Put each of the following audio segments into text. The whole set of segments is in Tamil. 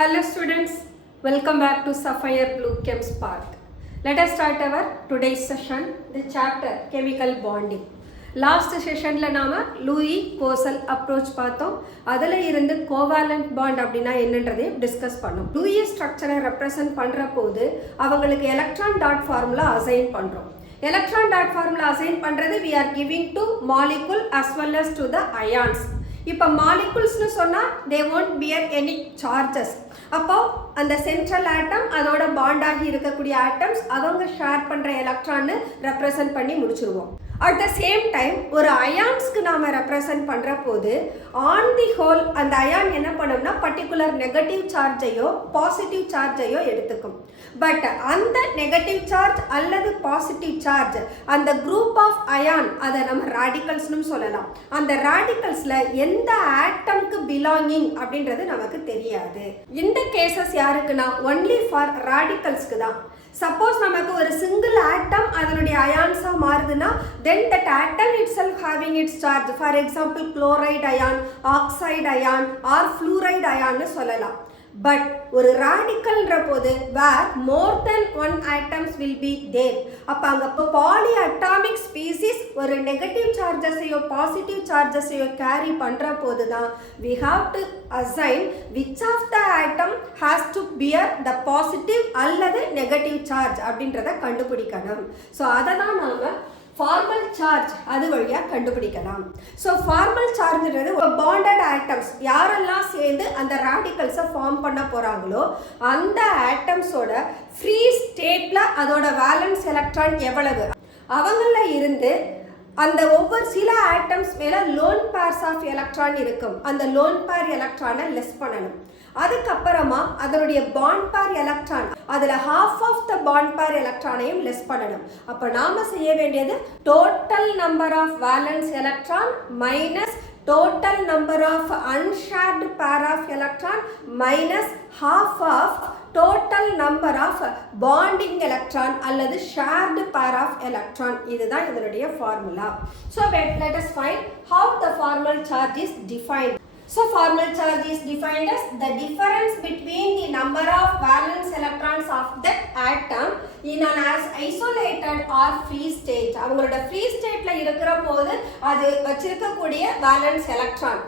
Hello students, welcome back to Sapphire Blue Chem Spark. Let us start our today's session, the chapter Chemical Bonding. Last செஷனில் நாம் லூயி கோசல் அப்ரோச் பார்த்தோம். அதில் இருந்து கோவாலண்ட் பாண்ட் அப்படின்னா என்னன்றதையும் டிஸ்கஸ் பண்ணோம். லூயி ஸ்ட்ரக்சரை ரெப்ரசன்ட் பண்ணுற போது அவங்களுக்கு எலக்ட்ரான் டாட் ஃபார்முலா அசைன் பண்ணுறோம். எலக்ட்ரான் டாட் ஃபார்முலா அசைன் பண்ணுறது we are giving to molecule as well as to the ions. இப்போ மாலிகுல்ஸ்னு சொன்னால் they won't bear any charges. அப்போ அந்த சென்ட்ரல் ஆட்டம் அதோட பாண்ட் ஆகி இருக்கக்கூடிய ஆட்டம்ஸ் அவங்க ஷேர் பண்ணுற எலக்ட்ரான்னு ரெப்ரசன்ட் பண்ணி முடிச்சிருவோம். அட் த சேம் டைம் ஒரு அயான்ஸ்க்கு நாம் ரெப்ரசன்ட் பண்ணுற போது ஆன் தி ஹோல் அந்த அயான் என்ன பண்ணோம்னா பர்டிகுலர் நெகட்டிவ் சார்ஜையோ பாசிட்டிவ் சார்ஜையோ எடுத்துக்கும். பட் அந்த நெகட்டிவ் சார்ஜ் அல்லது பாசிட்டிவ் சார்ஜ் அந்த குரூப் ஆஃப் அயான் அதை நம்ம ராடிக்கல்ஸ்னு சொல்லலாம். அந்த ராடிக்கல்ஸில் எந்த ஆட்டம்க்கு பிலாங்கிங் அப்படின்றது நமக்கு தெரியாது. இந்த கேசஸ் யாருக்குன்னா ஒன்லி ஃபார் ராடிக்கல்ஸ்க்கு தான். சப்போஸ் நமக்கு ஒரு சிங்கிள் ஆட்டம் அதனுடைய அயான்ஸாக மாறுதுன்னா then that atom itself having its charge, for example chloride ion, oxide ion or fluoride ion னு சொல்லலாம். பட் ஒரு ராடிக்கல்ன்ற போது where more than one atoms will be there. அப்போ அங்கே பாலி அட்டாமிக் ஸ்பீசிஸ் ஒரு நெகட்டிவ் சார்ஜஸையோ பாசிட்டிவ் சார்ஜஸையோ கேரி பண்ணுற போது தான் we have to assign which of the atom has to bear the positive அல்லது நெகட்டிவ் சார்ஜ் அப்படின்றத கண்டுபிடிக்கணும். ஸோ அதை தான் நாம் ஃபார்மல் சார்ஜ் அது வழியாக கண்டுபிடிக்கலாம். ஸோ ஃபார்மல் சார்ஜ்ன்றது ஒரு பாண்டட் ஆட்டம்ஸ் யாரெல்லாம் சேர்ந்து அந்த ராடிக்கல்ஸை ஃபார்ம் பண்ண போகிறாங்களோ அந்த ஆட்டம்ஸோட ஃப்ரீ ஸ்டேட்டில் அதோட வேலன்ஸ் எலக்ட்ரான் எவ்வளவு அவங்களில் இருந்து அந்த ஒவ்வொரு சில ஆட்டம்ஸ் மேலே லோன் பேர்ஸ் ஆஃப் எலக்ட்ரான் இருக்கும். அந்த லோன் பேர் எலக்ட்ரானை லெஸ் பண்ணணும். அதுக்கப்புறமா அதனுடைய பாண்ட் பேர் எலக்ட்ரான் அதில் ஹாஃப் ஆஃப் த பாண்ட் பேர் எலக்ட்ரானையும் லெஸ் பண்ணணும். அப்போ நாம் செய்ய வேண்டியது total number of valence electron minus total number of unshared pair of electron minus half of total number of bonding electron அல்லது ஷேர்டு பேர் ஆஃப் எலக்ட்ரான். இதுதான் இதனுடைய formula. So let us find how the formal charge is defined. So formal charge is defined as the difference between the number of valence electrons of that atom in an as isolated or free state. அவங்களோட free stateல இருக்கிற போது அது வச்சிருக்கக்கூடிய valence electron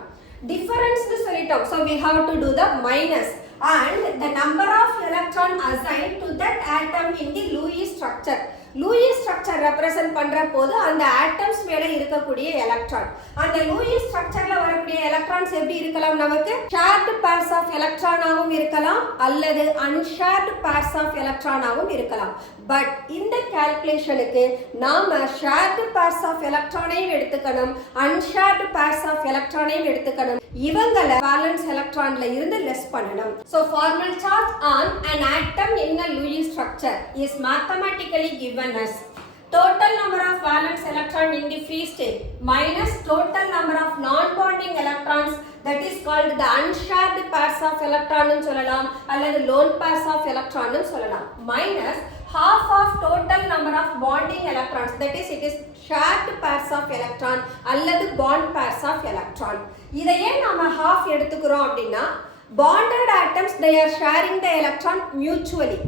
difference னு சொல்லிட்டோம். So we have to do the minus and the number of electron assigned to that atom in the Lewis structure. Lewis structure represent பண்ணுற போது அந்த ஆட்டம்ஸ் மேலே இருக்கக்கூடிய எலக்ட்ரான் அந்த லூயிஸ் ஸ்ட்ரக்சரில் வரக்கூடிய எலக்ட்ரான்ஸ் எப்படி இருக்கலாம்? நமக்கு ஷேர்டு பேர்ஸ் ஆஃப் எலக்ட்ரானாகவும் இருக்கலாம் அல்லது அன்ஷேர்டு பேர்ஸ் ஆஃப் எலக்ட்ரானாகவும் இருக்கலாம். பட் இந்த கால்குலேஷனுக்கு நாம் ஷேர்டு பேர்ஸ் ஆஃப் எலக்ட்ரானையும் எடுத்துக்கணும் அன்ஷேர்டு பேர்ஸ் ஆஃப் எலக்ட்ரானையும் எடுத்துக்கணும். இவங்களை வேலன்ஸ் எலக்ட்ரான்ல இருந்து லெஸ் பண்ணணும். So formal charge on an atom in a Lewis structure is mathematically given as total number of valence electron in the free state minus total number of non-bonding electrons, that is called the unshared pairs of electron னு சொல்லலாம் அல்லது lone pairs of electron னு சொல்லலாம் minus half of total number of bonding electrons, that is it is shared pairs of electron அல்லது bond pairs of electron. இதையே நாம half எடுத்துக்கிறோம் அப்படின்னா bonded atoms they are sharing the electron mutually.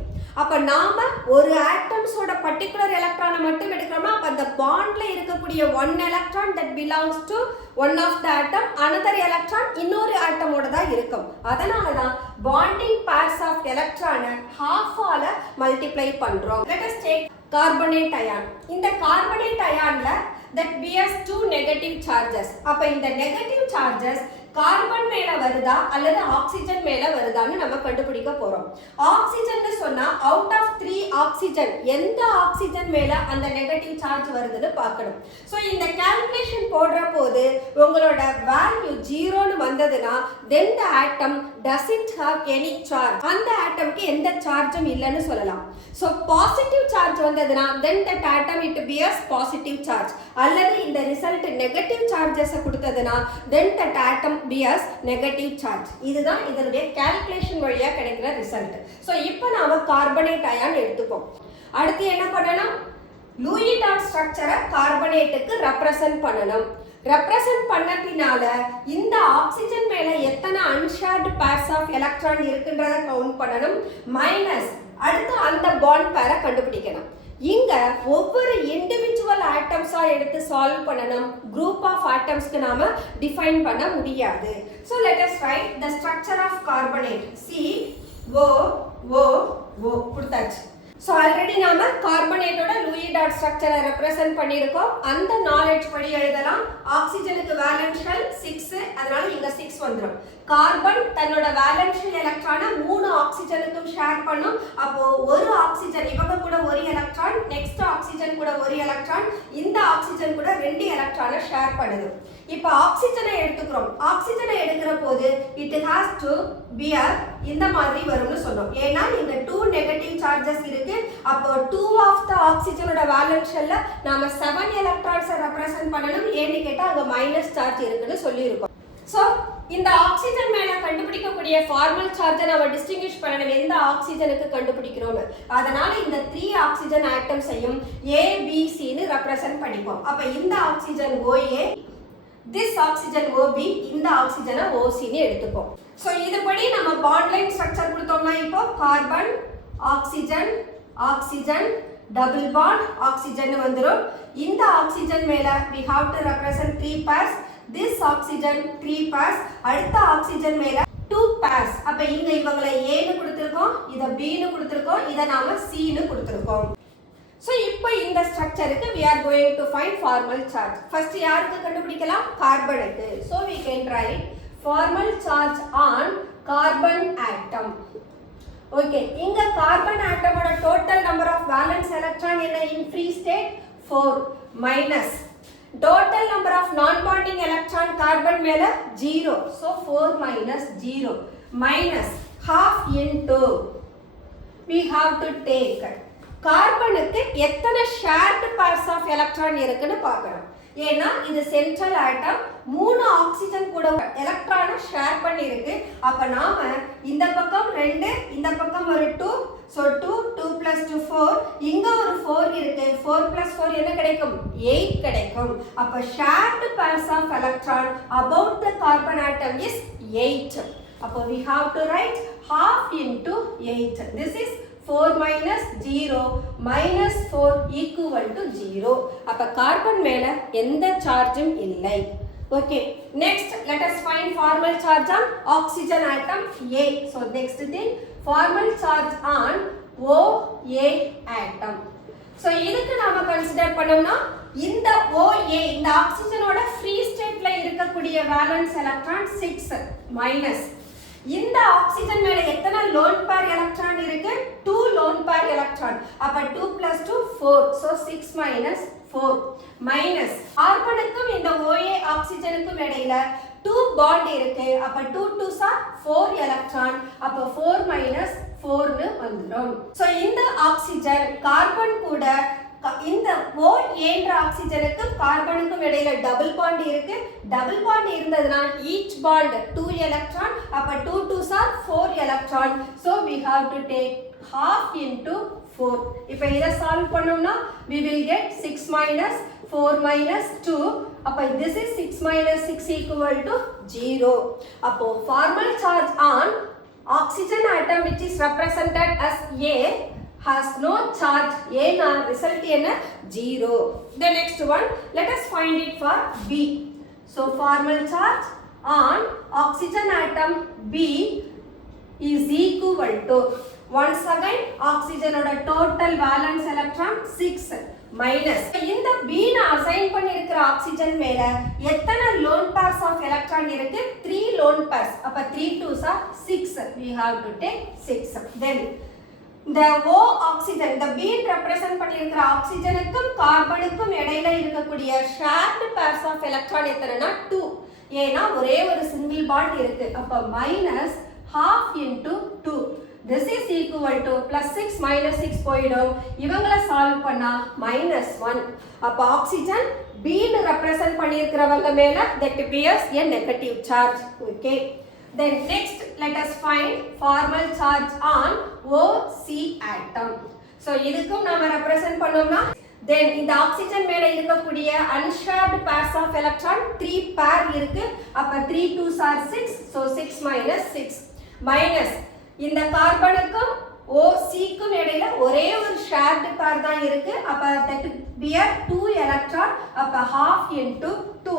அப்போ நாம ஒரு ஆட்டம்ஸோட பர்டிகுலர் எலக்ட்ரானை மட்டும் எடுக்கிறோம்னா அப்போ அந்த பாண்ட்ல இருக்கக்கூடிய one electron that belongs to one of the atom another electron இன்னொரு ஆட்டமோட தான் இருக்கும். அதனால தான் பாண்டிங் பேர்ஸ் ஆஃப் எலக்ட்ரானை ஹாஃபால மல்டிப்ளை பண்றோம். Let us take carbonate ion. இந்த கார்பனேட் அயான்ல that bears two negative charges. அப்ப இந்த நெகட்டிவ் சார்ஜஸ் கார்பன் மேல வருதா அல்லது ஆக்சிஜன் மேல வருதான்னு நம்ம கண்டுபிடிக்க போறோம். ஆக்சிஜன் சொன்னா அவுட் ஆஃப் 3 ஆக்சிஜன் எந்த ஆக்சிஜன் மேல அந்த நெகட்டிவ் சார்ஜ் வருதுன்னு பார்க்கணும். ஸோ இந்த கால்குலேஷன் போடுற போது உங்களோட வேல்யூ 0ன்னு வந்ததுன்னா then the atom doesn't have any charge. அந்த ஆட்டம்க்கு எந்த சார்ஜும் இல்லைன்னு சொல்லலாம். ஸோ பாசிட்டிவ் சார்ஜ் வந்ததுன்னா then that atom it bears positive charge. அல்லது இந்த ரிசல்ட் நெகட்டிவ் சார்ஜஸை கொடுத்ததுன்னா then that atom bears negative charge. இதுதான் இதனுடைய கால்குலேஷன் வழியா கிடைக்கிற ரிசல்ட். ஸோ இப்போ நாம கார்பனேட் அயான் எடுத்துப்போம். அடுத்து என்ன பண்ணணும்? லூயி டாட் ஸ்ட்ரக்சரை கார்பனேட்டுக்கு ரெப்ரசன்ட் பண்ணணும். ரெப்ரசன்ட் பண்ண பின்னால இந்த ஆக்சிஜன் மேல எத்தனை அன்ஷேர்டு பேர்ஸ் ஆஃப் எலக்ட்ரான் இருக்குன்றத கவுண்ட் பண்ணணும் மைனஸ் அடுத்து அந்த பாண்ட் பேரை கண்டுபிடிக்கணும். இங்க ஒவ்வொரு இண்டிவிஜுவல் ஆட்டம்ஸா எடுத்து சால்வ் பண்ணணும். குரூப் ஆஃப் ஆட்டம்ஸ்க்கு நாம டிஃபைன் பண்ண முடியாது. So let us write the structure of carbonate. COOO கொடுத்தாச்சு. ஸோ ஆல்ரெடி நாம கார்பனேட்டோட லூயி டாட் ஸ்ட்ரக்சரை ரெப்ரசென்ட் பண்ணியிருக்கோம். அந்த நாலேஜ் படி எழுதலாம். ஆக்சிஜனுக்கு வேலன்ஸ் ஷெல் 6, அதனால இங்க 6 வந்துடும். கார்பன் தன்னோட வேலன்ஸ் ஷெல் எலக்ட்ரானை 3 ஆக்சிஜனுக்கும் ஷேர் பண்ணும். அப்போ ஒரு ஆக்சிஜன் இவங்க கூட ஒரு எலக்ட்ரான், நெக்ஸ்ட் ஆக்சிஜன் கூட ஒரு எலக்ட்ரான், இந்த ஆக்சிஜன் கூட 2 எலக்ட்ரானை ஷேர் பண்ணுது. இப்போ ஆக்சிஜனை எடுத்துக்கிறோம். ஆக்சிஜனை எடுக்கிற போது இட் ஹாஸ் டு பியர் இந்த மாதிரி வரும்னு சொன்னோம். ஏன்னா இங்க 2 நெகட்டிவ் சார்ஜஸ் இருக்கு. அப்போ 2 ஆஃப் த ஆக்சிஜனோட வேலன்ஸ் ஷெல்ல நாம 7 எலக்ட்ரான்ஸை ரெப்ரசென்ட் பண்ணணும். ஏன்னு கேட்டா அங்க மைனஸ் சார்ஜ் இருக்குன்னு சொல்லியிருக்கோம். ஸோ இந்த ஆக்சிஜன் மேல கண்டுபிடிக்கக்கூடிய ஃபார்மல் சார்ஜை நம்ம டிஸ்டிங்விஷ் பண்ணணும் எந்த ஆக்சிஜனுக்கு கண்டுபிடிக்கிறோம். அதனால இந்த 3 ஆக்சிஜன் ஆட்டம்ஸையும் ABCன்னு ரெப்ரசென்ட் பண்ணிப்போம். அப்ப இந்த oxygen OA, this oxygen OB, இந்த ஆக்சிஜனை OC னு எடுத்துப்போம். சோ இதுபடி நம்ம பாண்ட் லைன் ஸ்ட்ரக்சர் கொடுத்தோம்னா இப்போ carbon oxygen oxygen double bond oxygen வந்துரும். இந்த ஆக்சிஜன் மேல we have to represent 3 pairs. this oxygen 3 pairs. அடுத்த ஆக்சிஜன் மேல 2 pairs. அப்ப இங்க இவங்களை A னு கொடுத்திருக்கோம், இத B னு கொடுத்திருக்கோம், இத நாம C னு கொடுத்திருக்கோம். So இப்போ இந்த ஸ்ட்ரக்சருக்கு we are going to find formal charge. First யாருக்கு கண்டுபிடிக்கலாம்? கார்பனுக்கு. So we can write formal charge on carbon atom. Okay, இங்க carbon ஆட்டமோட total number of valence electron என்ன in free state 4 minus total number of non bonding electron carbon மேல 0. So 4 minus 0 minus half into we have to take கார்பனுக்கு எத்தனை ஷேர்டு பேர்ஸ் ஆஃப் எலக்ட்ரான் இருக்குன்னு பார்க்கணும். ஏன்னா இது சென்ட்ரல் ஆட்டம் 3 ஆக்சிஜன் கூட எலக்ட்ரானை ஷேர் பண்ணியிருக்கு. அப்ப நாம இந்த பக்கம் 2, இந்த பக்கம் ஒரு 2, so 2 2 plus 2 4, இங்க ஒரு 4 இருக்கு. 4 plus 4 என்ன கிடைக்கும்? 8 கிடைக்கும். அப்ப shared pairs of electron about the carbon atom is 8. அப்ப we have to write half into 8. This is 4 minus 0 minus 4 equal to 0. அப்ப கார்பன் மேல எந்த சார்ஜும் இல்லை. Okay, next let us find formal charge on oxygen atom A. So next thing, formal charge on OA atom. So இதுக்கு நாம கன்சிடர் பண்ணோம்னா இந்த OA இந்த ஆக்சிஜனோட ஃப்ரீ ஸ்டேட்ல இருக்கக்கூடிய வேலன்ஸ் எலக்ட்ரான் 6 மைனஸ் இந்த ஆக்சிஜன் மேல எத்தனை லோன் பேர் எலக்ட்ரான் இருக்கு? 2 லோன் பேர் எலக்ட்ரான். அப்ப 2 plus 2 4. So 6 minus 4 minus கார்பனுக்கும் இந்த OA ஆக்சிஜனுக்கும் இடையில 2 பாண்ட் இருக்கு. அப்ப 2 2s are 4 எலக்ட்ரான். அப்ப 4 minus 4 னு வந்துரும். So இந்த ஆக்சிஜன் கார்பன் கூட இந்த OA என்ற ஆக்சிஜனுக்கும் கார்பனுக்கும் இடையில டபுள் பாண்ட் இருக்கு. டபுள் பாண்ட் இருந்ததுனால் each bond 2 electron. அப்ப 2 2s are 4 electron. So we have to take half into 4. இப்போ இத சால்வ் பண்ணோம்னா we will get 6 minus 4 minus 2. அப்ப this is 6 minus 6 equal to 0. அப்போ formal charge on oxygen atom which is represented as A has no charge. A na result என்ன 0. The next one, let us find it for B. So formal charge on oxygen atom B is equal to, once again oxygen oda total valence electron 6 minus இந்த B ன அசைன் பண்ணியிருக்கிற ஆக்சிஜன் மேல எத்தனை லோன் பேர்ஸ் ஆஃப் எலக்ட்ரான் இருக்கு? 3 லோன் பேர்ஸ். அப்ப 3 2s are 6. We have to take 6. Then the O oxygen, the B represent பண்ணியிருக்கிற ஆக்சிஜனுக்கும் கார்பனுக்கும் இடையில இருக்கக்கூடிய ஷேர்டு பேர்ஸ் ஆஃப் எலக்ட்ரான் எத்தனைனா 2. ஏன்னா ஒரே ஒரு சிங்கிள் பாண்ட் இருக்கு. அப்ப minus half into 2. This is equal to plus 6 minus 6 போயிடும். இவங்களை சால்வ் பண்ணா -1. அப்ப ஆக்சிஜன் B னு ரெப்ரசன்ட் பண்ணியிருக்கிறவங்க மேல that bears a negative charge. Okay. Then next let us find formal charge on OC atom. So இதுக்கும் நாம ரெப்ரசன்ட் பண்ணோம்னா Then இந்த ஆக்சிஜன் மேல இருக்கக்கூடிய unshared pairs of electron 3 pair இருக்கு. அப்ப 3 2s are 6. So 6 minus 6 minus இந்த கார்பனுக்கும் OC-க்கும் இடையில ஒரே ஒரு shared pair தான் இருக்கு. அப்ப that bear 2 electron. அப்ப half into 2.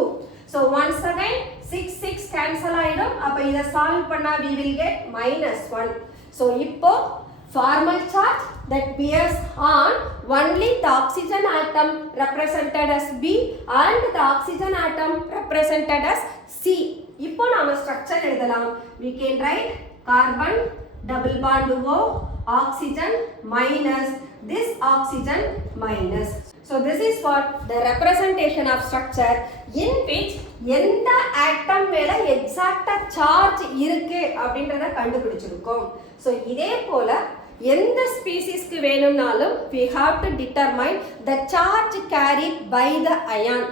So once again 6 6 cancel ஆயிடும். அப்ப இத சால்வ் பண்ணா we will get -1. So இப்போ formal charge that bears on only the oxygen atom represented as B and the oxygen atom represented as C. இப்போ நாம structure எழுதலாம். We can write carbon double bond O, oxygen minus this oxygen minus. So this is what the representation of structure in which எந்த atom மேல exact charge இருக்கு அப்படின்றத கண்டுபிடிச்சிருக்கோம். So இதே போல எந்த ஸ்பீசிஸ்க்கு வேணும்னாலும் we have to determine the charge carried by the ion.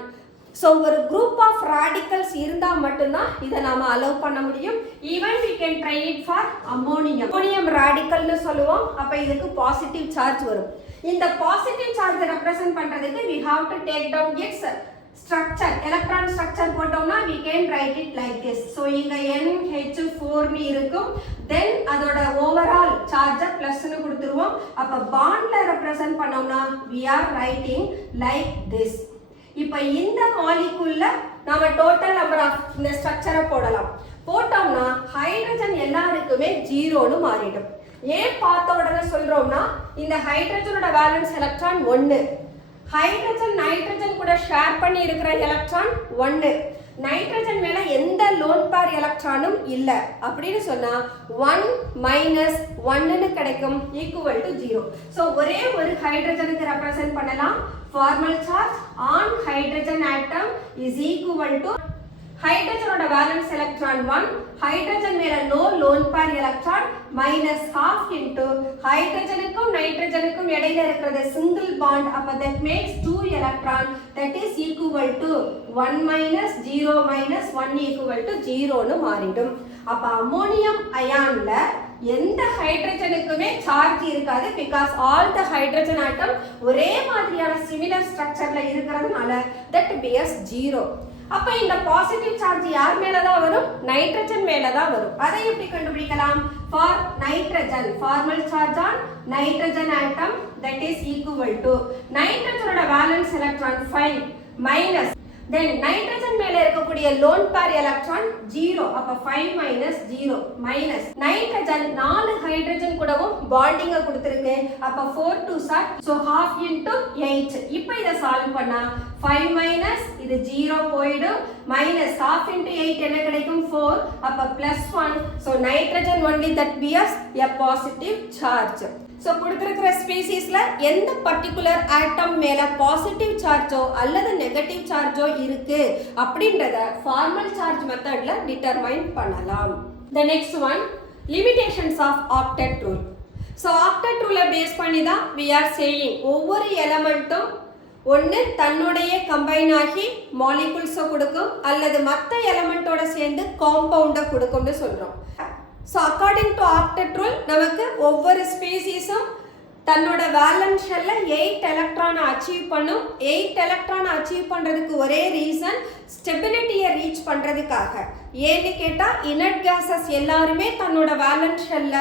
So ஒரு group of radicals இருந்தா மட்டும்தான் இதை நாம allow பண்ண முடியும். Even we can try it for ammonium. Ammonium radical னு சொல்லுவோம். அப்ப இதுக்கு positive charge வரும். இந்த positive charge represent பண்றதுக்கு we have to take down its structure, electron structure போட்டோம்னா we can write it like this. So இங்க NH4 னு இருக்கும். Then அதோட overall charge plus னு கொடுத்துருவோம். அப்ப bondல represent பண்ணோம்னா we are writing like this. இப்போ இந்த மாலிகுல்ல நாம டோட்டல் நம்பர் ஆஃப் இந்த ஸ்ட்ரக்சரை போடலாம். போட்டோம்னா ஹைட்ரஜன் எல்லாருக்குமே 0 னு மாறிடும். ஏன் பார்த்த உடனே சொல்றோம்னா இந்த ஹைட்ரஜனோட வேலன்ஸ் எலக்ட்ரான் 1, ஹைட்ரஜன் நைட்ரஜன் கூட ஷேர் பண்ணி இருக்கிற எலக்ட்ரான் 1, நைட்ரஜன் மேல எந்த லோன் பேர் எலக்ட்ரானும் இல்ல அப்படின்னு சொன்னா 1 minus 1 னு கிடைக்கும் equal to 0. So ஒரே ஒரு ஹைட்ரஜனுக்கு ரெப்ரசன்ட் பண்ணலாம். Formal charge on hydrogen atom is equal to ஹைட்ரஜனோட வேலன்ஸ் எலக்ட்ரான் 1, ஹைட்ரஜன் மேல no lone pair electron minus half into ஹைட்ரஜனுக்கும் நைட்ரஜனுக்கும் இடையில இருக்கிறது சிங்கிள் பாண்ட். அப்ப that makes 2 electron that is equal to 1 minus 0 minus 1 equal to 0 னு மாறிடும். அப்ப அம்மோனியம் அயான்ல எந்த ஹைட்ரஜனுக்குமே சார்ஜ் இருக்காது. because all the hydrogen atom ஒரே மாதிரியான சிமிலர் ஸ்ட்ரக்சர்ல இருக்கிறதுனால that bears 0. அப்ப இந்த பாசிட்டிவ் சார்ஜ் யார் மேல தான் வரும்? நைட்ரஜன் மேல தான் வரும். அதை எப்படி கண்டுபிடிக்கலாம்? for nitrogen, formal charge on nitrogen atom that is equal to நைட்ரஜனோட வேலன்ஸ் எலக்ட்ரான் 5 minus then நைட்ரஜன் மேல இருக்கக்கூடிய லோன் பேர் எலக்ட்ரான் 0. அப்ப 5 minus 0 minus நைட்ரஜன் 4 ஹைட்ரஜன் கூடவும் பாண்டிங்க கொடுத்திருக்கு. அப்ப 4 2s are so half into 8. இப்போ இத சால்வ் பண்ணா 5 minus இது 0 போய்டும் minus half into 8 என்ன கிடைக்கும் 4. அப்ப +1. so nitrogen only that bears a positive charge. So கொடுத்திருக்கிற ஸ்பீசிஸ்ல எந்த பர்టిక్యులர் ஆட்டம் மேல பாசிட்டிவ் சார்ஜோ அல்லது நெகட்டிவ் சார்ஜோ இருக்கு அப்படின்றத ஃபார்மல் சார்ஜ் மெத்தட்ல டிட்டர்மைன் பண்ணலாம். The next one, limitations of octet rule. So octet rule base பண்ணி தான் we are saying ஒவ்வொரு எலிமெண்ட்டும் ஒன்று தன்னுடைய கம்பைன் ஆகி மாலிகுல்ஸை கொடுக்கும் அல்லது மற்ற எலிமெண்ட்டோட சேர்ந்து காம்பவுண்டை கொடுக்கும்னு சொல்றோம். So according to octet rule நமக்கு ஒவ்வொரு ஸ்பீசிஸும் தன்னோட வேலன்ஸ் ஷெல்ல 8 எலக்ட்ரான் அச்சீவ் பண்ணும். 8 எலக்ட்ரான் அச்சீவ் பண்றதுக்கு ஒரே ரீசன் ஸ்டெபிலிட்டியை ரீச் பண்றதுக்காக. ஏன்னு கேட்டா இனர்ட் கேஸஸ் எல்லாருமே தன்னோட வேலன்ஸ் ஷெல்ல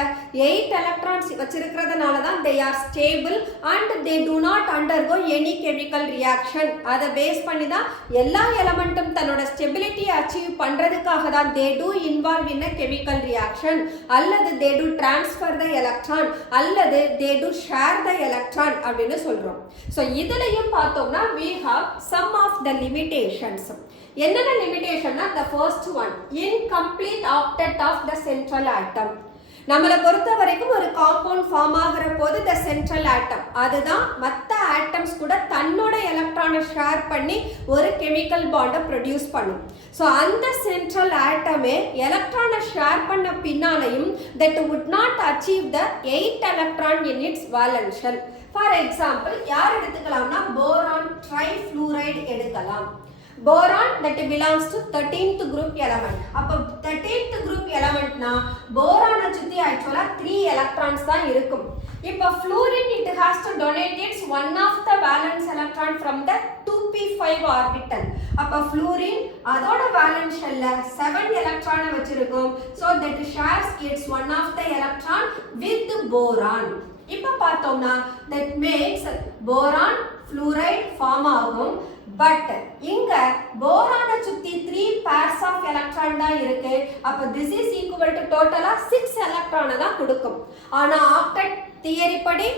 8 எலக்ட்ரான்ஸ் வச்சிருக்கிறதுனால தான் they are stable and they do not undergo any chemical reaction. அதை பேஸ் பண்ணி தான் எல்லா எலிமெண்ட்டும் தன்னோட ஸ்டெபிலிட்டியை அச்சீவ் பண்றதுக்காக தான் they do involve in a chemical reaction அல்லது they do transfer the electron அல்லது they do share the electron அப்படின்னு சொல்றோம். So இதுலயும் பார்த்தோம்னா we have some of the limitations. என்னென்ன லிமிடேஷன்னா the first one, incomplete octet of the central atom. நம்மளை பொறுத்த வரைக்கும் ஒரு காம்பவுண்ட் ஃபார்ம் ஆகிற போது the central atom அதுதான் மற்ற ஆட்டம்ஸ் கூட தன்னோட எலக்ட்ரானை ஷேர் பண்ணி ஒரு கெமிக்கல் பாண்டை ப்ரொடியூஸ் பண்ணும். ஸோ அந்த சென்ட்ரல் ஆட்டமே எலக்ட்ரானை ஷேர் பண்ண பின்னாலையும் that would not achieve the 8 electron in its valence shell. For example யார் எடுத்துக்கலாம்னா போரான் ட்ரைஃப்ளூரைடு எடுக்கலாம். boron that belongs to 13th group element. அப்போ 13th group elementனா boron சுத்தி actually 3 electrons தான் இருக்கும். இப்போ fluorine it has to donate its one of the valence electron from the 2p5 orbital. அப்ப fluorine அதோட valence shellல 7 electron வச்சிருக்கும். So that shares its one of the electron with boron. இப்போ பார்த்தோம்னா that makes boron fluoride form ஆகும். பட் இங்க போரானை சுத்தி 3 pairs of electron தான் இருக்கு. அப்ப this is equal to டோட்டலா 6 electron தான் கொடுக்கும். ஆனா ஆக்டெட் தியரி படி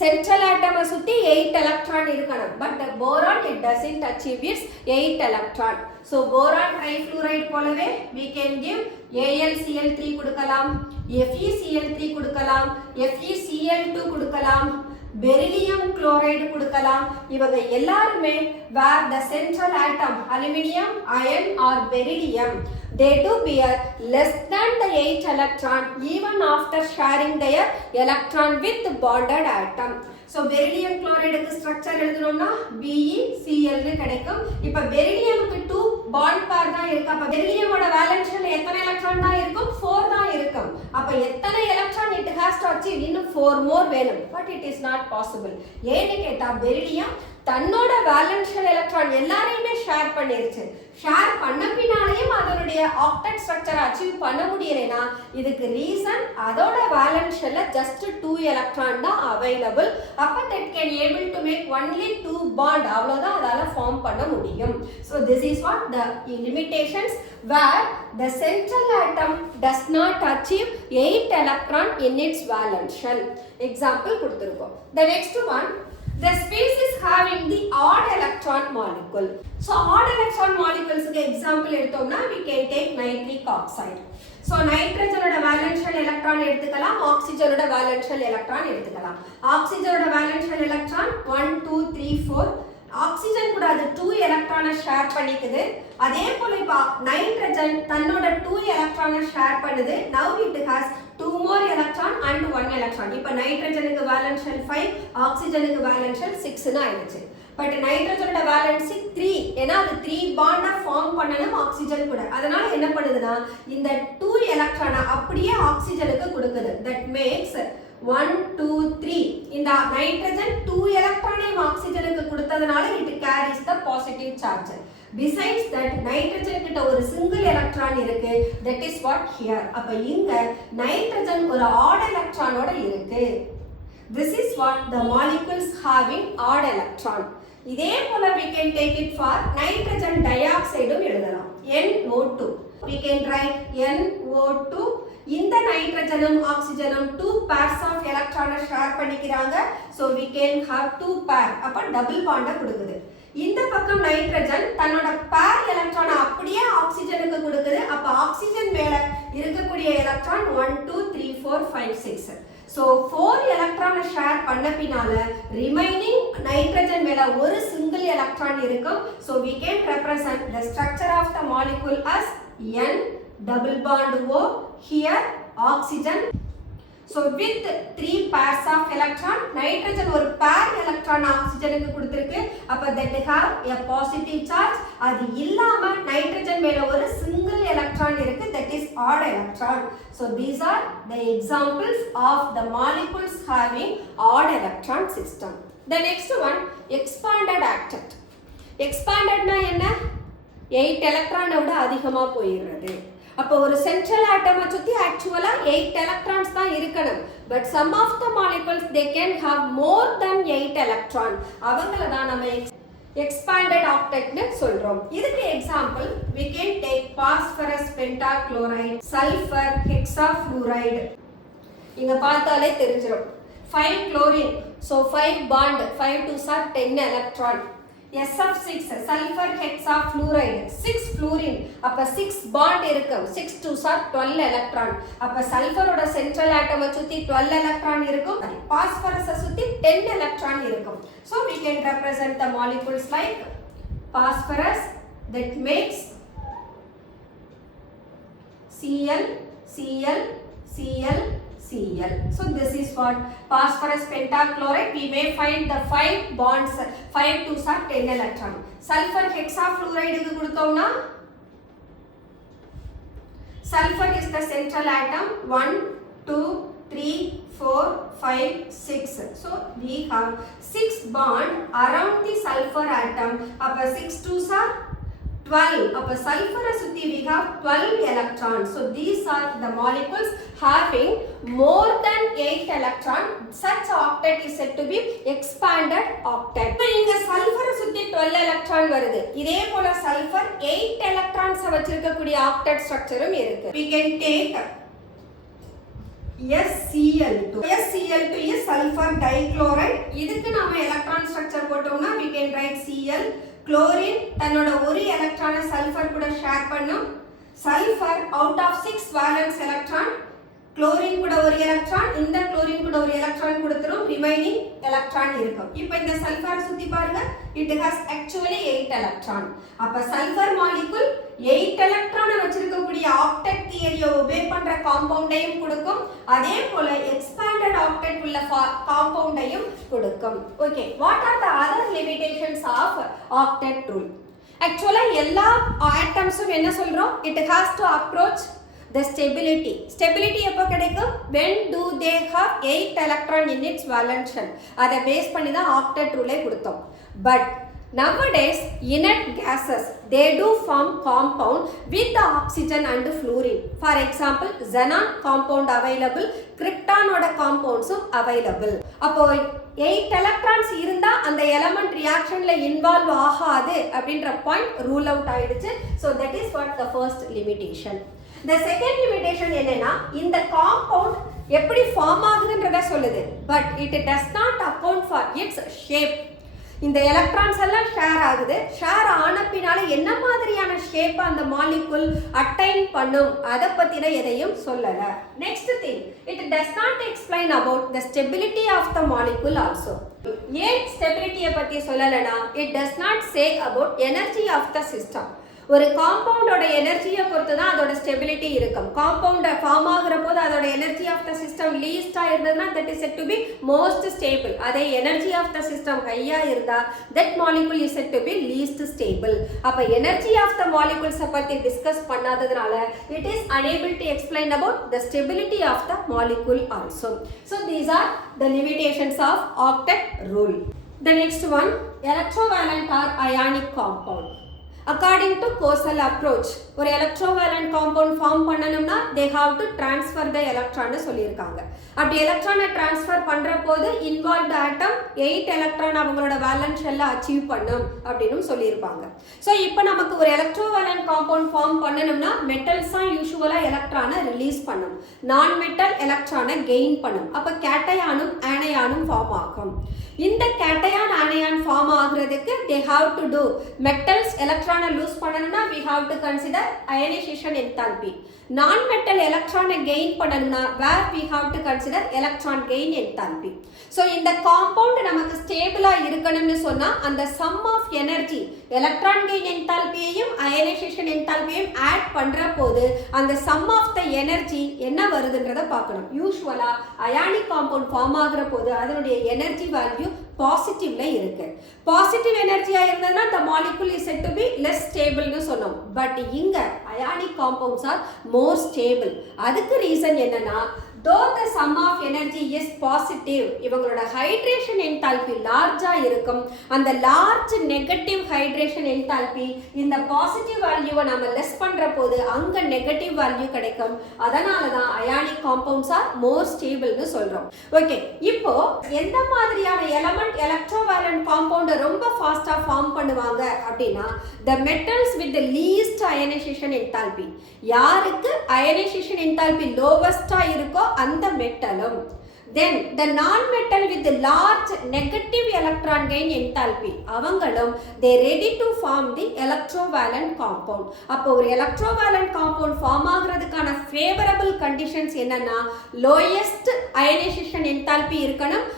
சென்ட்ரல் ஆட்டமை சுத்தி 8 electron இருக்கணும். But boron it doesn't achieve its 8 electron. So boron trifluoride போலவே we can give AlCl3 கொடுக்கலாம், FeCl3 கொடுக்கலாம், FeCl2 கொடுக்கலாம், பெரிலியம் குளோரைடு கொடுக்கலாம். இவங்க எல்லாருமே where the central atom aluminum, iron or beryllium they do bear less than the 8 electron even after sharing their electron with bonded atom. So beryllium chloride க்கு ஸ்ட்ரக்சர் எழுதணும்னா BeCl னு கிடைக்கும். இப்ப பெரிலியமுக்கு 2 பாண்ட் பேர் தான் இருக்கு. அப்ப பெரிலியமோட வேலன்ஸ் ஷெல்ல எத்தனை எலக்ட்ரான் தான் இருக்கும்? 4 தான் இருக்கும். அப்ப எத்தனை electron it has to achieve? இன்னும் 4 more வேணும். But it is not possible. ஏன்னு கேட்டா பெரிலியம் தன்னோட வேலன்ஸ் ஷெல் எலக்ட்ரான் எல்லாரையுமே ஷேர் பண்ணிருச்சு. ஷேர் பண்ண பின்னாலேயும் அதனுடைய ஆக்டெட் ஸ்ட்ரக்சர் அச்சீவ் பண்ண முடியலைனா இதுக்கு ரீசன் அதோட வேலன்ஸ் ஷெல்ல ஜஸ்ட் 2 எலக்ட்ரான் தான் அவைலபிள். அப்ப that can able to make only 2 bond அவ்வளவுதான் அதால ஃபார்ம் பண்ண முடியும். So this is what the limitations where the central atom does not achieve 8 electron in its valence shell. Example கொடுத்திருக்கோம். The next one, the species having the odd electron molecule. So odd electron molecules க்கு example எடுத்தோம்னா we can take nitric oxide. So nitrogen ஓட valence shell electron எடுத்துக்கலாம், oxygen ஓட valence shell electron எடுத்துக்கலாம். oxygen ஓட valence shell electron 1 2 3 4. ஆக்சிஜன் கூட அது 2 எலக்ட்ரானை ஷேர் பண்ணிக்குது. அதே போல இப்ப நைட்ரஜன் தன்னோட 2 எலக்ட்ரானை ஷேர் பண்ணுது. now it has 2 more electron and 1 electron. இப்ப நைட்ரஜனுக்கு வேலன்ஸ் ஷெல் 5, ஆக்சிஜனுக்கு வேலன்ஸ் ஷெல் 6 னு ஆயிடுச்சு. பட் நைட்ரஜனோட வேலன்ஸ் 3, ஏனா அது 3 பாண்ட ஃபார்ம் பண்ணனும் ஆக்சிஜன் கூட. அதனால என்ன பண்ணுதுனா இந்த 2 எலக்ட்ரானை அப்படியே ஆக்சிஜனுக்கு கொடுக்குது. that makes 1 2 3. இந்த nitrogen 2 எலக்ட்ரானையும் ஆக்சிஜனுக்கு கொடுத்ததனால it carries the positive charge. Besides that nitrogen கிட்ட ஒரு சிங்கிள் எலக்ட்ரான் இருக்கு. that is what here. அப்ப இங்க நைட்ரஜன் ஒரு odd எலக்ட்ரானோட இருக்கு. this is what the molecules having odd electron. இதே போல we can take it for nitrogen dioxide எழுதலாம். NO2. we can write NO2. இந்த நைட்ரஜனும் ஆக்சிஜனும் 2 pairs of electron ஷேர் பண்ணிக்கிறாங்க. so we can have 2 pair. அப்ப டபுள் பாண்ட கொடுக்குது. இந்த பக்கம் நைட்ரஜன் தன்னோட பேர் எலக்ட்ரானை அப்படியே ஆக்சிஜனுக்கு கொடுக்குது. அப்ப ஆக்சிஜன் மேல இருக்கக்கூடிய எலக்ட்ரான் 1 2 3 4 5 6. so 4 எலக்ட்ரானை ஷேர் பண்ண பின்னால ரிமைனிங் நைட்ரஜன் மேல ஒரு சிங்கிள் எலக்ட்ரான் இருக்கும். so we can represent the structure of the molecule as N double bond O, here oxygen. so with 3 pairs of electron nitrogen ஒரு pair electron ஆக்சிஜனுக்கு கொடுத்திருக்கு. அப்ப that have a positive charge. அது இல்லாம நைட்ரஜன் மேல ஒரு சிங்கிள் எலக்ட்ரான் இருக்கு. that is odd electron. so these are the examples of the molecules having odd electron system. the next one, expanded octet. expanded னா என்ன? 8 எலக்ட்ரானை விட அதிகமா போயிடுறது. அப்போ ஒரு சென்ட்ரல் ஆட்டமை சுத்தி ஆக்சுவலா 8 எலக்ட்ரான்ஸ் தான் இருக்கணும். But some of the molecules they can have more than 8 electron. அவங்கள தான் நம்ம expanded octet னு சொல்றோம். இதுக்கு example we can take phosphorus pentachloride, sulfur hexafluoride. இங்க பார்த்தாலே தெரிஞ்சிரும். 5 chlorine, so 5 bond, 5 2s are 10 electron. SF6 sulfur hexafluoride, 6 fluorine. அப்ப 6 bond இருக்கும். 6 2s are 12 electron. அப்ப சல்ஃபரோட சென்ட்ரல் ஆட்டமை சுத்தி 12 electron இருக்கும். பாஸ்பரஸை சுத்தி 10 electron இருக்கும். so we can represent the molecules like phosphorus that makes Cl Cl Cl Cl. so this is what phosphorus pentachloride. we may find the 5 bonds, 5 2s are 10 electron. sulfur hexafluoride க்கு கொடுத்தோம்னா sulfur is the central atom. 1 2 3 4 5, 6. So we have 6 bond around the sulfur atom. அப்ப 6 2s are 12. அப்ப sulfur சுத்தி we have 12 electrons. So these are the molecules having more than 8 electron. Such octet is said to be expanded octet. இப்போ இங்க sulfur சுத்தி 12 electron வருது. இதே போல sulfur 8 electrons வச்சிருக்கக்கூடிய octet structureம் இருக்கு. We can take SCl2. SCl2 is sulfur dichloride. இதுக்கு நாம electron structure போட்டோம்னா we can write Cl. Chlorine தன்னோட ஒரு எலக்ட்ரானை சல்ஃபர் கூட ஷேர் பண்ணும். Sulphur out of 6 valence electron, chlorine கூட ஒரு எலக்ட்ரான், இந்த chlorine கூட ஒரு எலக்ட்ரான் கொடுத்துரும், ரிமைனிங் எலக்ட்ரான் இருக்கும். இப்போ இந்த சல்ஃபர் சுத்தி பாருங்க, it has actually 8 electron. அப்ப சல்ஃபர் மாலிகுல் 8 எலக்ட்ரானை வச்சிருக்கக்கூடிய ஆக்டெட் தியரியை ஒபே பண்ற காம்பவுண்டையும் கொடுக்கும், அதே போல எக்ஸ்பாண்டட் ஆக்டெட் உள்ள காம்பவுண்டையும் கொடுக்கும். Okay, what are the other limitations of octet rule? ஆக்சுவலா எல்லா ஆட்டம்ஸும் என்ன சொல்றோம்? it has to approach the stability. Stability எப்போ கிடைக்கும்? when do they have 8 electron in its valence shell. அதை பேஸ் பண்ணி தான் ஆக்டெட் ரூலை கொடுத்தோம். but nowadays inert gases they do form compound with the oxygen and fluorine. For example, xenon compound available, krypton ஓட compounds available. அப்போ 8 electrons இருந்தா அந்த element reactionல involve ஆகாது அப்படின்ற பாயிண்ட் ரூல் அவுட் ஆயிடுச்சு. so that is what the first limitation. The second limitation என்னன்னா, இந்த compound எப்படி ஃபார்ம் ஆகுதுன்றத சொல்லுது, but it does not account for its shape. இந்த எலக்ட்ரான்ஸ் எல்லாம் ஷேர் ஆகுது, ஷேர் ஆன பின்னால என்ன மாதிரியான ஷேப் அந்த மாலிகுல் அட்டைன் பண்ணும் அதை பத்தின எதையும் சொல்லல. Next thing, it does not explain about the stability of the molecule also. ஏன் ஸ்டெபிலிட்டியை பத்தி சொல்லலனா, it does not say about energy of the system. ஒரு காம்பவுண்டோட எனர்ஜியை பொறுத்து தான் அதோட ஸ்டெபிலிட்டி இருக்கும். காம்பவுண்ட் ஃபார்ம் ஆகுற போது அதோட எனர்ஜி ஆஃப் த சிஸ்டம் லீஸ்டா இருந்ததுன்னா that is said to be most stable. அதே எனர்ஜி ஆஃப் த சிஸ்டம் ஹையா இருந்தா that molecule is said to be least stable. அப்ப எனர்ஜி ஆஃப் த மாலிகுல்ஸை பத்தி டிஸ்கஸ் பண்ணாததுனால it is unable to explain about the stability of the molecule also. So these are the limitations of octet rule. The next one, electrovalent or ionic compound. According to Kosal approach, ஒரு electrovalent compound ஃபார்ம் பண்ணனும்னா they have to transfer the electron சொல்லிருக்காங்க. அப்படி எலக்ட்ரானை ட்ரான்ஸ்ஃபர் பண்ற போது இன்வால்வ்ட் ஆட்டம் 8 எலக்ட்ரான் அவங்களோட வேலன்ஸ் ஷெல்ல அச்சீவ் பண்ணும் அப்படினு சொல்லிருப்பாங்க. சோ இப்போ நமக்கு ஒரு எலக்ட்ரோவேலன்ட் காம்பவுண்ட் ஃபார்ம் பண்ணனும்னா மெட்டல்ஸ் தான் யூசுவலா எலக்ட்ரானை ரிலீஸ் பண்ணும், நான் மெட்டல் எலக்ட்ரானை கெயின் பண்ணும். அப்ப கேட்டயானும் ஆனயானும் ஃபார்ம் ஆகும். இந்த கேட்டயான் ஆனயான் ஃபார்ம் ஆகுறதுக்கு they have to do metals எலக்ட்ரானை லூஸ் பண்ணனும்னா we have to consider ionization enthalpy. நான் மெட்டல் எலக்ட்ரானை கெயின் பண்ணனும்னா where we have to consider electron gain enthalpy. So இந்த காம்பவுண்ட் நமக்கு ஸ்டேபிளா இருக்கணும்னு சொன்னா அந்த sum of energy electron gain enthalpyயையும் ionization enthalpyயையும் ஆட் பண்ற போது அந்த sum of the energy என்ன வருதுன்றத பார்க்கணும். யூசுவலா அயானிக் காம்பவுண்ட் ஃபார்ம் ஆகுற போது அதனுடைய எனர்ஜி வேல்யூ பாசிட்டிவ்ல இருக்கு. பாசிட்டிவ் எனர்ஜியா இருந்ததுன்னா the molecule is said to be less stable னு சொன்னோம். பட் இங்க ionic compounds R more stable. அதுக்கு ரீசன் என்னன்னா, though the sum of energy is positive, இவங்களோட hydration enthalpy லார்ஜா இருக்கும். அந்த லார்ஜ் நெகட்டிவ் hydration enthalpy இந்த பாசிட்டிவ் வேல்யூவை நம்ம லெஸ் பண்ற போது அங்க நெகட்டிவ் வேல்யூ கிடைக்கும். அதனால தான் அயானிக் காம்பவுண்ட்ஸ் ஆர் மோர் ஸ்டேபிள்னு சொல்றோம். ஓகே, இப்போ எந்த மாதிரியான எலிமெண்ட் எலக்ட்ரோவேலன்ட் காம்பவுண்ட் ரொம்ப ஃபாஸ்டா ஃபார்ம் பண்ணுவாங்க அப்படின்னா the metals with the least ionization enthalpy. யாருக்கு ionization enthalpy lowest இருக்கோ அந்த மெட்டலும். Then the non-metal with the large negative electron gain enthalpy அவங்களும் they ready to form the electrovalent compound. அப்போ ஒரு electrovalent compound ஃபார்ம் ஆகுறதுக்கான favorable conditions என்னன்னா, lowest ionization enthalpy இருக்கணும்,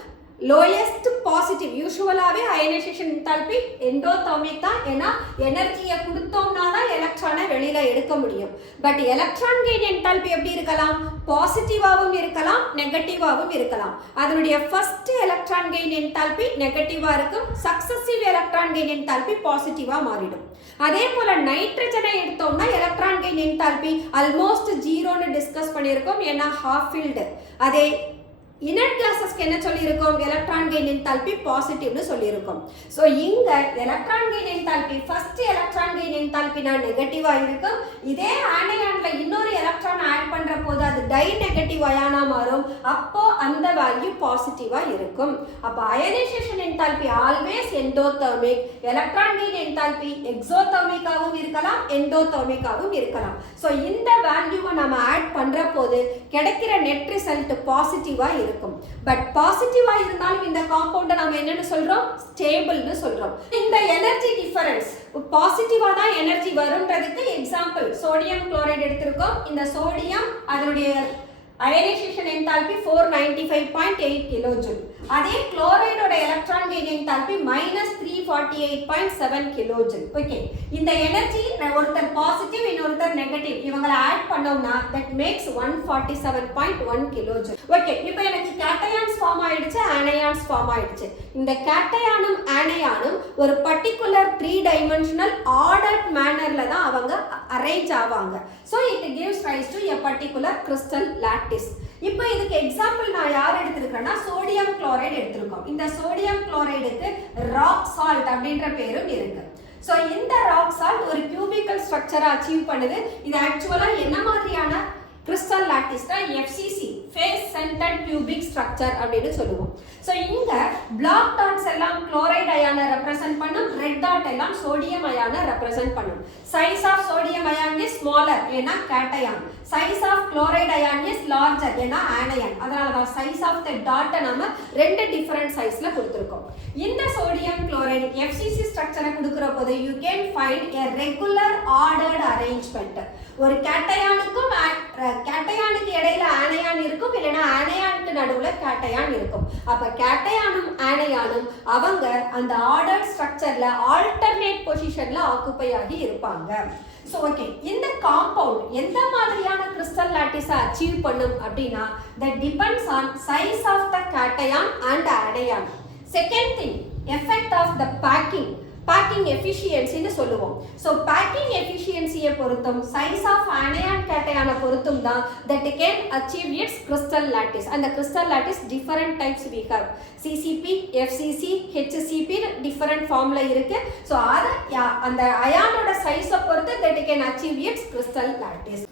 lowest positive. யூசுவலாவே அயனைசேஷன் என்தால்பி எண்டோதெர்மிக் தான், ஏன்னா எனர்ஜியை கொடுத்தோம்னா தான் எலக்ட்ரானை வெளியில எடுக்க முடியும். பட் எலக்ட்ரான் கெயின் என்தால்பி எப்படி இருக்கலாம், பாசிட்டிவாகவும் இருக்கலாம், நெகட்டிவாகவும் இருக்கலாம். அதனுடைய ஃபர்ஸ்ட் எலக்ட்ரான் கெயின் என்தால்பி நெகட்டிவா இருக்கும், சக்சசிவ் எலக்ட்ரான் கெயின் என்தால்பி பாசிட்டிவா மாறிடும். அதே போல நைட்ரஜனை எடுத்தோம்னா எலக்ட்ரான் கெயின் என்தால்பி ஆல்மோஸ்ட் ஜீரோன்னு டிஸ்கஸ் பண்ணியிருக்கோம், ஏன்னா ஹாஃப் ஃபில்டு. அதே இனர்ட் கேஸஸ்க்கு என்ன சொல்லியிருக்கோம்? எலக்ட்ரான் கெயின் என்தால்பி பாசிட்டிவ்னு சொல்லியிருக்கோம். ஸோ இங்க electron gain enthalpy first electron gain என்தால்பினா நெகட்டிவா இருக்கும். இதே ஆனியான்ல இன்னொரு எலக்ட்ரான் ஆட் பண்ற போது அது டை நெகட்டிவ் அயானா மாறும். அப்போ அந்த வேல்யூ பாசிட்டிவா இருக்கும். அப்போ ionisation enthalpy always endothermic. Electron gain enthalpy எக்ஸோதெர்மிக்காவும் இருக்கலாம், எண்டோதெர்மிக்காவும் இருக்கலாம். ஸோ இந்த வேல்யூவை நம்ம ஆட் பண்ற போது கிடைக்கிற நெட் ரிசல்ட் பாசிட்டிவா இருக்கும். பட் பாசிட்டிவா இருந்தாலும் இந்த காம்பவுண்ட நாம என்னன்னு சொல்றோம்? ஸ்டேபிள்னு சொல்றோம். இந்த எனர்ஜி டிஃபரன்ஸ் பாசிட்டிவா தான் எனர்ஜி வரும்ன்றதுக்கு எக்ஸாம்பிள் சோடியம் குளோரைடு எடுத்திருக்கோம். இந்த சோடியம் அதனுடைய அயனைசேஷன் என்தால்பி 495.8 கிலோஜூல். அதே குளோரைடோட electron gain enthalpy -348.7 kilojoule. Okay, இந்த எனர்ஜி ஒருத்தர் பாசிட்டிவ் இன்னொருத்தர் நெகட்டிவ் இவங்களை ஆட் பண்ணோம்னா that makes 147.1 கிலோஜூல். ஓகே, இப்போ எனக்கு கேட்டயான்ஸ் ஃபார்ம் ஆயிடுச்சு, ஆனயான்ஸ் ஃபார்ம் ஆயிடுச்சு. இந்த கேட்டயானும் ஆனயானும் ஒரு பர்టిక్యులர் 3 டைமென்ஷனல் ஆர்டர்ட் மேனர்ல தான் அவங்க அரேஞ்ச் ஆவாங்க. So it gives rice to a particular crystal lattice. இப்போ இதுக்கு எக்ஸாம்பிள் நான் யார் எடுத்திருக்கேன்னா சோடியம் குளோரைடு எடுத்திருக்கோம். இந்த சோடியம் குளோரைடுக்கு ராக் சால்ட் அப்படின்ற பேரும் இருக்கு. ஸோ இந்த ராக் சால்ட் ஒரு கியூபிக்கல் ஸ்ட்ரக்சரை அச்சீவ் பண்ணுது. இது ஆக்சுவலா என்ன மாதிரியான கிறிஸ்டல் லாட்டிஸ் தான்? FCC face centred cubic structure அப்படின்னு சொல்லுவோம். ஸோ இங்க பிளாக் டாட்ஸ் எல்லாம் குளோரைட் அயானை ரெப்ரசென்ட் பண்ணும், ரெட் டாட் எல்லாம் சோடியம் அயானை ரெப்ரசென்ட் பண்ணும். Size of sodium ion is smaller ஏன்னா cation, size of chloride ion is larger ஏன்னா ஆனயான். அதனால தான் சைஸ் ஆஃப் த டாட்டை நம்ம ரெண்டு டிஃபரண்ட் சைஸ்ல கொடுத்துருக்கோம். இந்த சோடியம் குளோரைடு FCC ஸ்ட்ரக்சரை கொடுக்கிற போது you can find a regular ordered arrangement. ஒரு கேட்டயானுக்கும் கேட்டயானுக்கு இடையில ஆனயான் இருக்கும், இல்லைன்னா ஆனயானுக்கு நடுவுல கேட்டயான் இருக்கும். அப்ப கேட்டயானும் ஆனயானும் அவங்க அந்த ஆர்டர்ட் ஸ்ட்ரக்சர்ல ஆல்டர்னேட் பொசிஷன்ல ஆக்குபை ஆகி இருப்பாங்க. ஸோ ஓகே, இந்த காம்பவுண்ட் எந்த மாதிரியான கிறிஸ்டல் லாட்டிஸை அச்சீவ் பண்ணும் அப்படின்னா that depends on size of the cation and anion. Second thing, effect of the packing எஃபிஷியன்சின்னு சொல்லுவோம். ஸோ பேக்கிங் எஃபிஷியன்சியை பொறுத்தும் சைஸ் ஆஃப் ஆனயான் கேட்டயானை பொறுத்தும் தான் that can achieve its crystal lattice. அந்த crystal lattice different types we have. CCP, FCC, HCP different ஃபார்ம்ல இருக்கு. ஸோ அந்த அயானோட சைஸை பொறுத்து that can achieve its crystal lattice.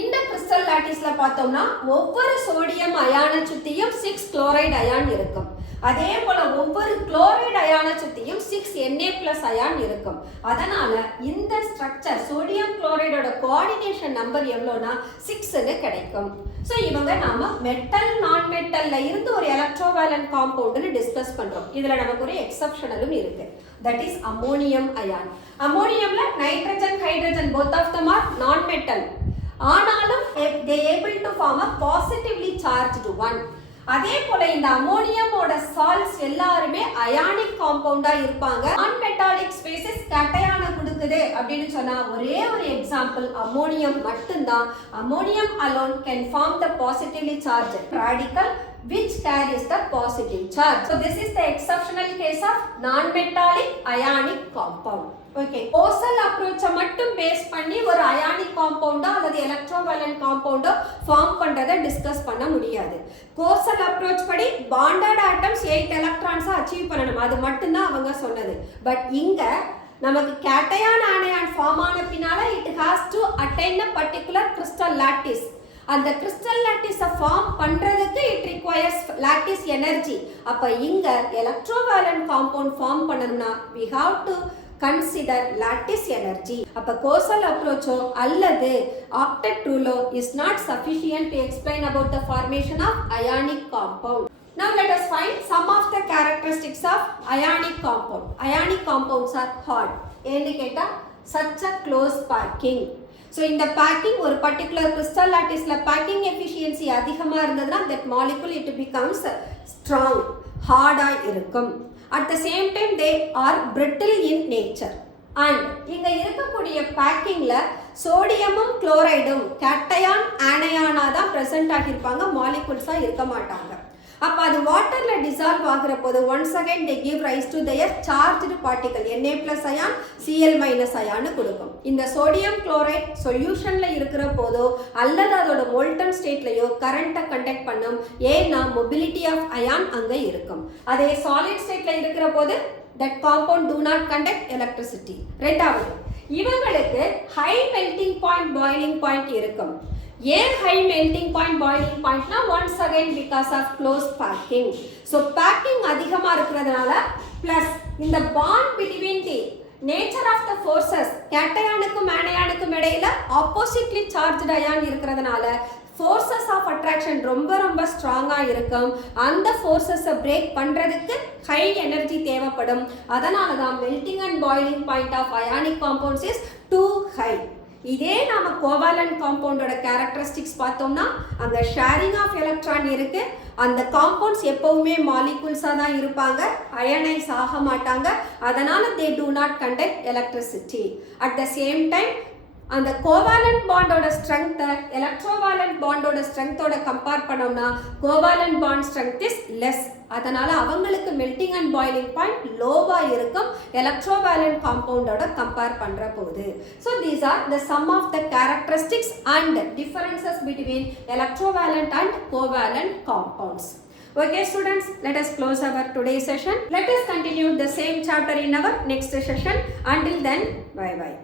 இந்த கிறிஸ்டல் லாட்டிஸ்ல பார்த்தோம்னா ஒவ்வொரு சோடியம் அயானை சுத்தியும் 6 குளோரைடு அயான் இருக்கும். அதே போல ஒவ்வொரு குளோரைடு அயானை சுத்தியும் 6 Na+ அயான் இருக்கும். அதனால இந்த ஸ்ட்ரக்சர் சோடியம் குளோரைடோட கோஆர்டினேஷன் நம்பர் எவ்வளோனா 6ன்னு கிடைக்கும். ஸோ இவங்க நாம மெட்டல் நான் மெட்டல்ல இருந்து ஒரு எலக்ட்ரோவேலன்ட் காம்பவுண்ட்னு டிஸ்கஸ் பண்றோம். இதுல நமக்கு ஒரு எக்ஸெப்ஷனலும் இருக்கு. That is ammonium ion. அமோனியம்ல nitrogen hydrogen both of them are non metal. ஆனாலும் they able to form a positively charged one. அதே போல இந்த அமோனியமோட சால்ட்ஸ் எல்லாருமே அயானிக் காம்பவுண்டா இருப்பாங்க. நான் மெட்டாலிக் ஸ்பேசஸ் கேட்டயானை கொடுக்குது அப்படின்னு சொன்னா ஒரே ஒரு எக்ஸாம்பிள் அமோனியம் மட்டும்தான். Ammonium alone can form the positively charged radical which carries the positive charge. So this is the exceptional case of non-metallic ionic compound. Okay, கோசல் அப்ரோச்சை மட்டும் பேஸ் பண்ணி ஒரு அயானிக் காம்பவுண்டோ அல்லது எலக்ட்ரோவேலன்ட் காம்பவுண்டோ ஃபார்ம் பண்றதை டிஸ்கஸ் பண்ண முடியாது. கோசல் அப்ரோச் படி பாண்டட் ஆட்டம்ஸ் 8 எலக்ட்ரான்ஸை அச்சீவ் பண்ணணும், அது மட்டும்தான் அவங்க சொன்னது. பட் இங்க நமக்கு கேட்டயான் ஆனயான் ஃபார்ம் ஆன பின்னால it has to attain a particular crystal lattice. அந்த கிறிஸ்டல் லாட்டிஸை ஃபார்ம் பண்றதுக்கு இட் ரிக்வயர்ஸ் லாட்டிஸ் எனர்ஜி. அப்ப இங்க எலக்ட்ரோவேலன்ட் காம்பவுண்ட் ஃபார்ம் பண்ணணும்னா we have to consider lattice energy. அப்ப கோசல் அப்ரோச்சோ அல்லது octet ரூலோ is not sufficient to explain about the formation of ionic compound. Now let us find some of the characteristics of ionic compound. Ionic compounds are hard. ஏன்னு கேட்டா such a close packing. So இந்த பேக்கிங் ஒரு பர்டிகுலர் கிறிஸ்டல் லாட்டிஸ்ல பேக்கிங் எஃபிஷியன்சி அதிகமா இருந்ததுன்னா that molecule it becomes strong, ஹார்டா இருக்கும். At the same time they are brittle in nature. And இங்க இருக்கக்கூடிய பேக்கிங்ல சோடியமும் குளோரைடும் கேட்டயான் ஆனயானா தான் பிரசன்ட் ஆகியிருப்பாங்க, மாலிகுல்ஸா இருக்க மாட்டாங்க. அப்போ அது வாட்டரில் டிசால்வ் ஆகிற போது once again they give rise to their charged particle Na plus ion Cl minus ion கொடுக்கும். இந்த சோடியம் குளோரைட் சொல்யூஷனில் இருக்கிற போதோ அல்லது அதோட மோல்டன் ஸ்டேட்லையோ கரண்ட்டை கண்டக்ட் பண்ணும். ஏன்னா மொபிலிட்டி ஆஃப் அயான் அங்கே இருக்கும். அதே சாலிட் ஸ்டேட்டில் இருக்கிற போது that compound do not conduct electricity. ரெண்டாவது, இவங்களுக்கு high melting point boiling point இருக்கும். ஏன் ஹை மெல்டிங் பாயிண்ட் பாயிலிங் பாயிண்ட்னா once again because of close packing. So packing அதிகமாக இருக்கிறதுனால ப்ளஸ் இந்த bond between the nature of the forces கேட்டயானுக்கும் ஆனயானுக்கும் இடையில ஆப்போசிட்லி சார்ஜ்டு அயான் இருக்கிறதுனால ஃபோர்ஸஸ் ஆஃப் அட்ராக்ஷன் ரொம்ப ரொம்ப ஸ்ட்ராங்காக இருக்கும். அந்த ஃபோர்ஸஸை பிரேக் பண்ணுறதுக்கு ஹை எனர்ஜி தேவைப்படும். அதனால தான் melting and boiling point of ionic compounds is too high. இதே நாம கோவாலண்ட் காம்பவுண்டோட கேரக்டரிஸ்டிக்ஸ் பார்த்தோம்னா அங்கே ஷேரிங் ஆஃப் எலக்ட்ரான் இருக்கு. அந்த காம்பவுண்ட்ஸ் எப்பவுமே மாலிகூல்ஸாக தான் இருப்பாங்க, அயனைஸ் ஆக மாட்டாங்க. அதனால they do not conduct electricity. At the same time அந்த கோவாலண்ட் பாண்டோட ஸ்ட்ரென்த்தை எலக்ட்ரோவாலண்ட் பாண்டோட ஸ்ட்ரென்த்தோட கம்பேர் பண்ணோம்னா covalent bond strength is less. அதனால அவங்களுக்கு மெல்டிங் அண்ட் பாயிலிங் பாயிண்ட் லோவாக இருக்கும் எலக்ட்ரோவாலண்ட் காம்பவுண்டோட கம்பேர் பண்ணுற போது. So these are the some of the characteristics and differences between electrovalent and covalent compounds. Okay students, let us close our today's session. Let us continue the same chapter in our next session. Until then, bye bye.